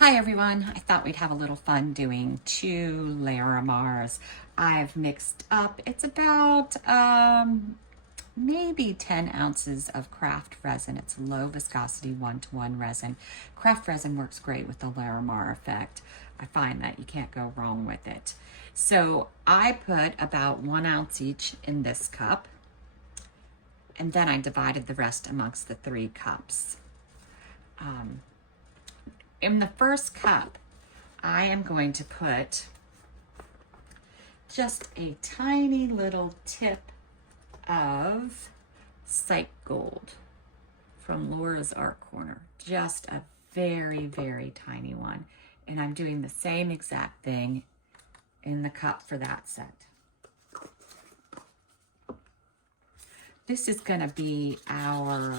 Hi everyone, I thought we'd have a little fun doing two Larimars. I've mixed up, it's about maybe 10 ounces of craft resin. It's low viscosity 1-to-1 resin. Craft resin works great with the Larimar effect. I find that you can't go wrong with it. So I put about 1 ounce each in this cup, and then I divided the rest amongst the 3 cups. In the first cup, I am going to put just a tiny little tip of Psych Gold from Laura's Art Corner. Just a very, very tiny one. And I'm doing the same exact thing in the cup for that set. This is going to be our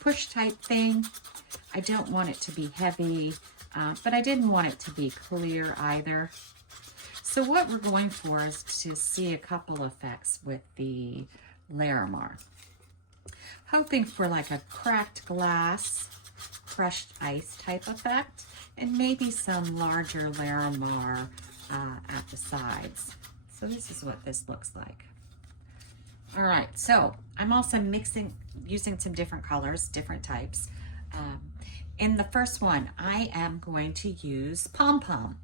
push type thing. I don't want it to be heavy, but I didn't want it to be clear either. So what we're going for is to see a couple effects with the Larimar. Hoping for like a cracked glass, crushed ice type effect, and maybe some larger Larimar at the sides. So this is what this looks like. All right, so I'm also using some different colors, different types. In the first one, I am going to use Pom Pom.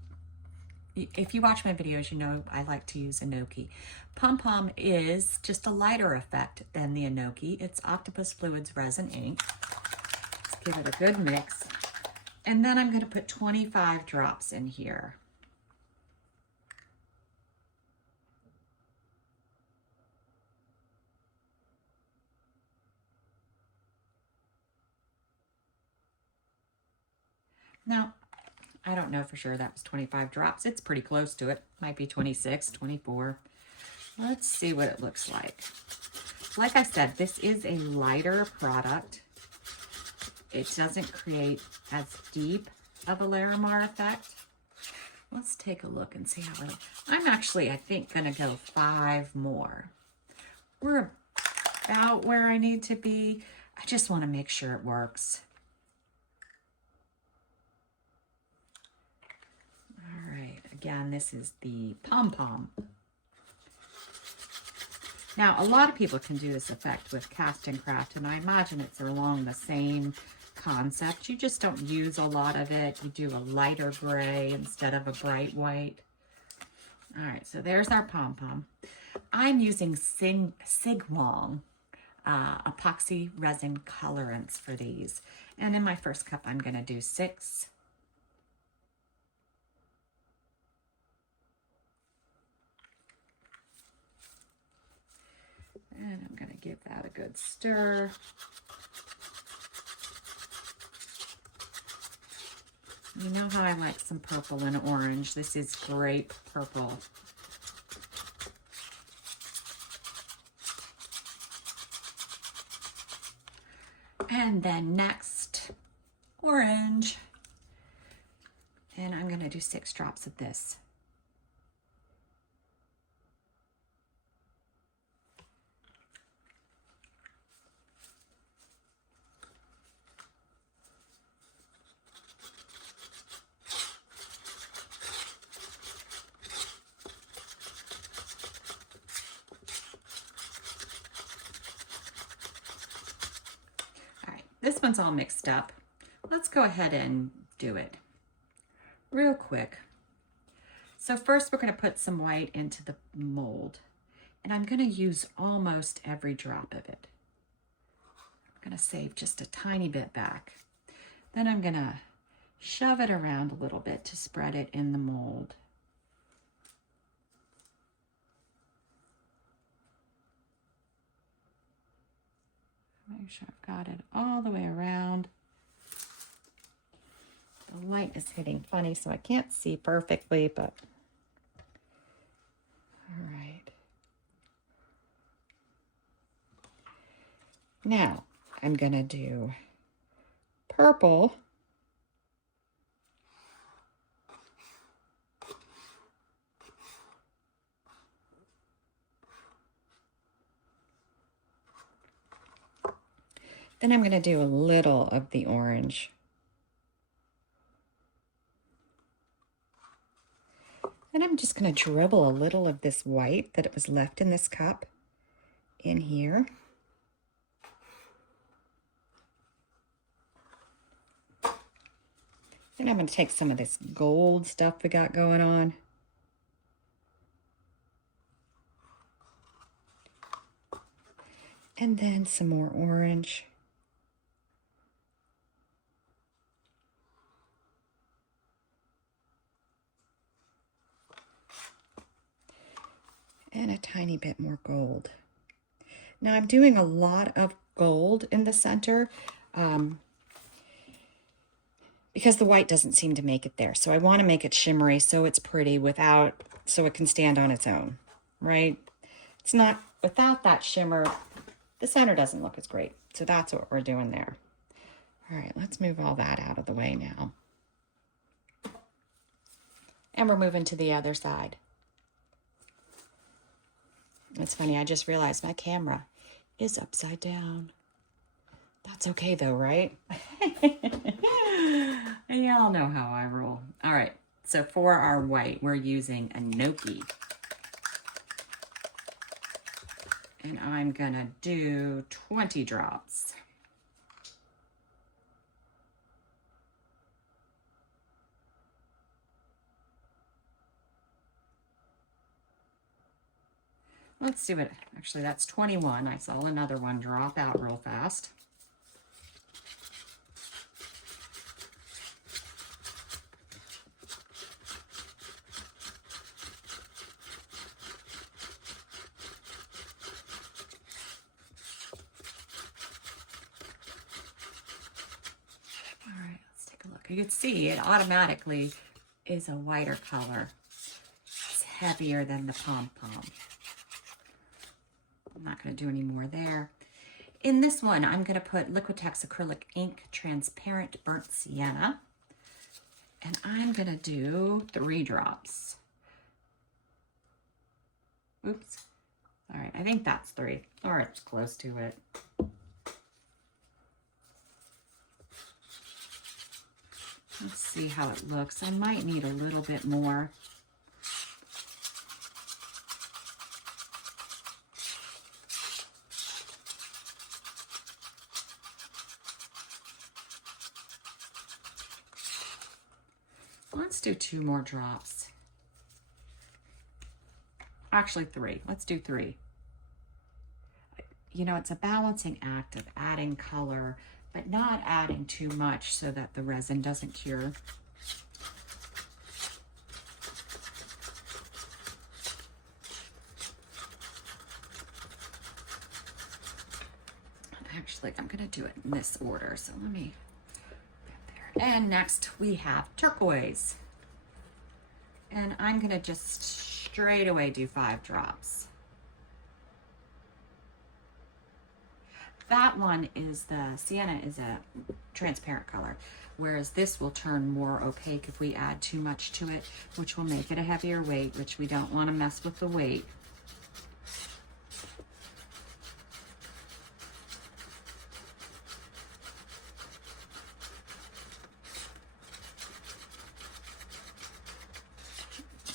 If you watch my videos, you know I like to use Enoki. Pom Pom is just a lighter effect than the Enoki. It's Octopus Fluids Resin ink. Let's give it a good mix. And then I'm going to put 25 drops in here. Now, I don't know for sure that was 25 drops. It's pretty close to it. Might be 26, 24. Let's see what it looks like. Like I said, this is a lighter product. It doesn't create as deep of a Larimar effect. Let's take a look and see how it... I'm actually, I think, going to go 5 more. We're about where I need to be. I just want to make sure it works. Again, this is the Pom Pom. Now, a lot of people can do this effect with cast and craft, and I imagine it's along the same concept. You just don't use a lot of it. You do a lighter gray instead of a bright white. All right, so there's our Pom Pom. I'm using Sigwong epoxy resin colorants for these. And in my first cup, I'm going to do 6. And I'm going to give that a good stir. You know how I like some purple and orange. This is grape purple. And then next, orange. And I'm going to do 6 drops of this. This one's all mixed up. Let's go ahead and do it real quick. So first we're going to put some white into the mold, and I'm going to use almost every drop of it. I'm going to save just a tiny bit back. Then I'm going to shove it around a little bit to spread it in the mold. Make sure I've got it all the way around. The light is hitting funny, so I can't see perfectly, but all right. Now I'm gonna do purple. Then I'm going to do a little of the orange. I'm just going to dribble a little of this white that was left in this cup in here. And I'm going to take some of this gold stuff we got going on. And then some more orange. And a tiny bit more gold. Now I'm doing a lot of gold in the center because the white doesn't seem to make it there. So I want to make it shimmery so it's pretty so it can stand on its own, right? It's not, without that shimmer, the center doesn't look as great. So that's what we're doing there. All right, let's move all that out of the way now. And we're moving to the other side. It's funny, I just realized my camera is upside down. That's okay though, right? Y'all know how I roll. All right, so for our white, we're using a Gnocchi. And I'm gonna do 20 drops. Let's see what, actually that's 21. I saw another one drop out real fast. All right, let's take a look. You can see it automatically is a whiter color. It's heavier than the pom-pom. I'm not going to do any more there. In this one, I'm going to put Liquitex Acrylic Ink Transparent Burnt Sienna. And I'm going to do 3 drops. Oops. All right, I think that's 3. Or it's close to it. Let's see how it looks. I might need a little bit more. Let's do 2 more drops. Actually 3. Let's do 3. You know, it's a balancing act of adding color, but not adding too much so that the resin doesn't cure. Actually, I'm going to do it in this order, so let me get there. And next we have turquoise. And I'm going to just straight away do 5 drops. That one is the sienna is a transparent color, whereas this will turn more opaque if we add too much to it, which will make it a heavier weight, which we don't want to mess with the weight.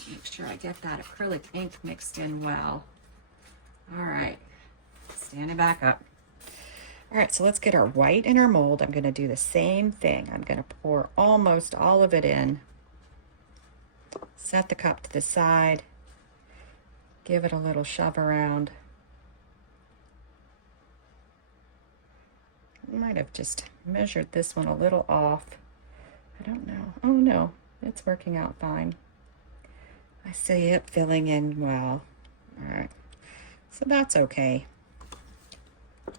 Make sure I get that acrylic ink mixed in well. All right, stand it back up. All right, so let's get our white in our mold. I'm going to do the same thing. I'm going to pour almost all of it in. Set the cup to the side. Give it a little shove around. I might have just measured this one a little off. I don't know. Oh no, it's working out fine. I see it filling in well. All right, so that's okay.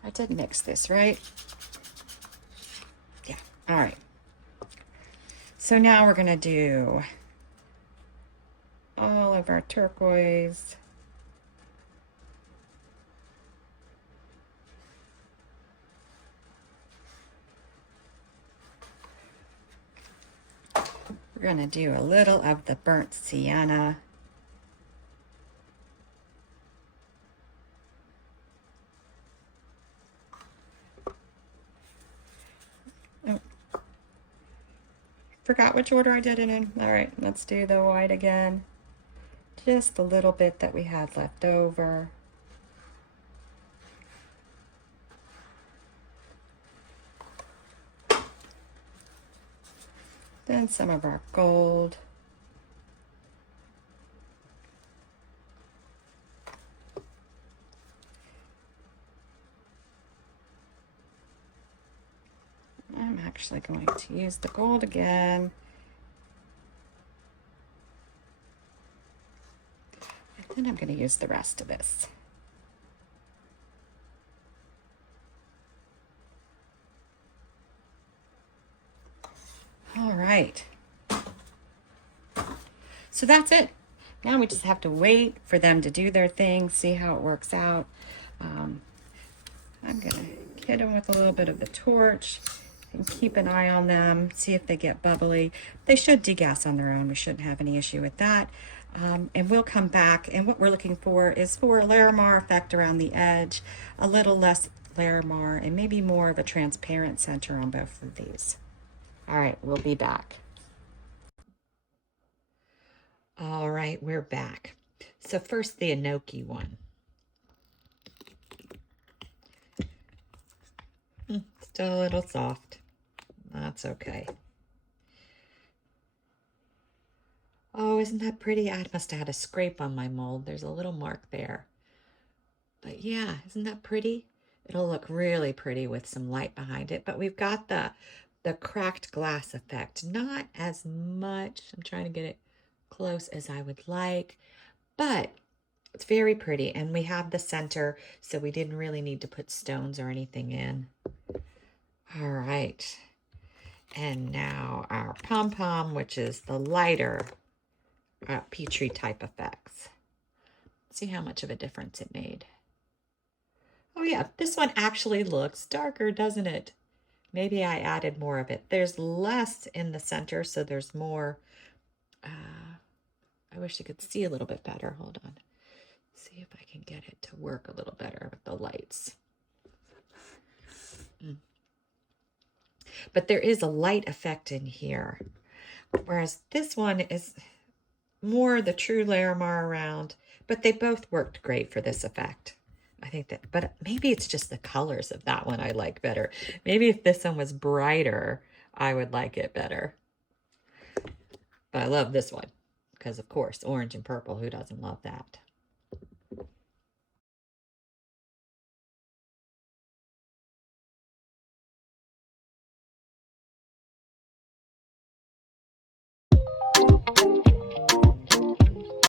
I did mix this, right? Yeah, all right. So now we're gonna do all of our turquoise. We're gonna do a little of the burnt sienna. Forgot which order I did it in. All right, let's do the white again. just a little bit that we had left over. Then some of our gold. I'm actually going to use the gold again. And then I'm going to use the rest of this. All right. So that's it. Now we just have to wait for them to do their thing, see how it works out. I'm going to hit them with a little bit of the torch and keep an eye on them, see if they get bubbly. They should degas on their own. We shouldn't have any issue with that. And we'll come back, and what we're looking for is for a Larimar effect around the edge, a little less Larimar, and maybe more of a transparent center on both of these. All right, we'll be back. All right, we're back. So first the enoki one. Still a little soft. That's okay. Oh, isn't that pretty? I must have had a scrape on my mold. There's a little mark there. But yeah, isn't that pretty? It'll look really pretty with some light behind it. But we've got the cracked glass effect. Not as much. I'm trying to get it close as I would like. But it's very pretty. And we have the center, so we didn't really need to put stones or anything in. All right. And now our pom-pom, which is the lighter Petri type effects. See how much of a difference it made. Oh yeah, this one actually looks darker, doesn't it? Maybe I added more of it. There's less in the center, so there's more. I wish you could see a little bit better. Hold on. See if I can get it to work a little better with the lights. But there is a light effect in here, whereas this one is more the true Larimar around, but they both worked great for this effect. I think that, but maybe it's just the colors of that one I like better. Maybe if this one was brighter, I would like it better. But I love this one because, of course, orange and purple, who doesn't love that?